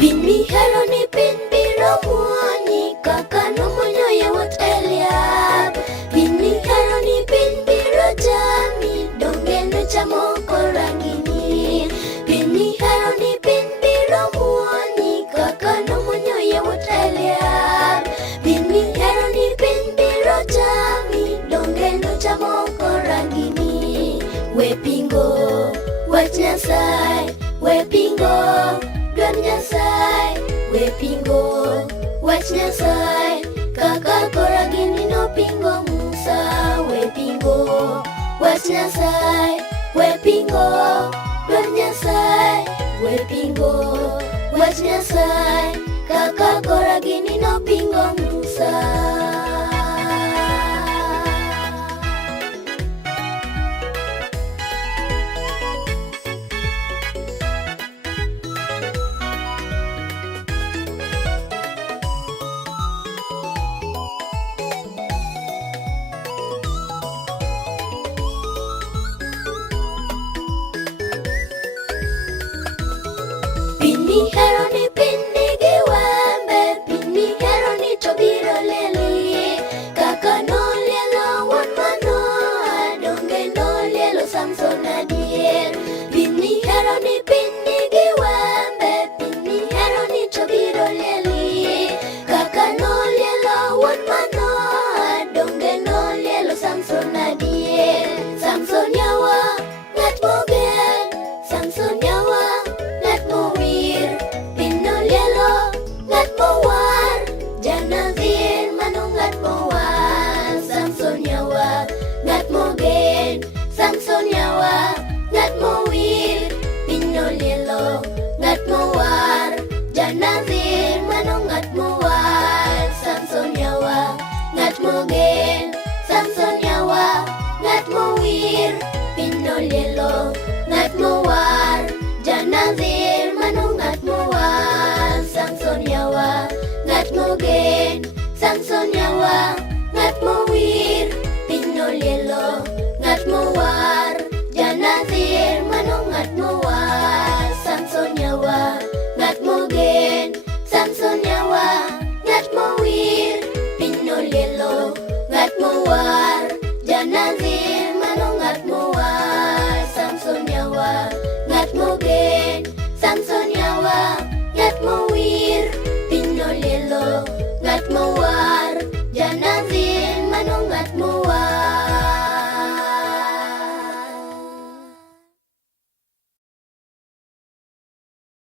Pin mihero ni pin biro muoni kaka nomonyo yawuot Eliab. Pin mihero ni pin biro jami donge nochamo korangini. Pin mihero ni pin biro muoni kaka nomonyo yawuot Eliab. Pin mihero ni pin biro jami donge nochamo korangini. We pingo wach Nyasaye, we pingo dwar Nyasaye, we pingo wach Nyasaye, kaka korangini nopingo Musa. We pingo wach Nyasaye, we pingo dwar Nyasaye, we pingo wach Nyasaye, kaka korangini nopingo Musa. Pin mihero ni pin nigi wembe, pin mihero ni to biro leli. Kaka nolielo wuon Manoa, donge nolielo Samson adier. Pin mihero ni pin nigi wembe, pin mihero ni to biro leli. Kaka nolielo wuon Manoa, donge nolielo Samson adier. Samson yawa ng'at mogen, Samson yawa ng'at mowir. Pin nolielo ng'at mowar, Janazir mano ng'at mowar. Samson yawa ng'at mogen, Samson yawa ng'at mowir. Pin nolielo ng'at mowar, Janazir mano ng'at mowar. Samson yawa ng'at mogen, Samson yawa ng'at mowir. Pin nolielo ng'at mowar, Janazir mano ng'at mowar. Samson yawa ng'at mogen, Samson yawa ng'at mowir. Pin nolielo ng'at mowar, Janazir mano ng'at mowar. Samson yawa ng'at mogen, Samson yawa ng'at mowir. Pin nolielo ng'at mowar.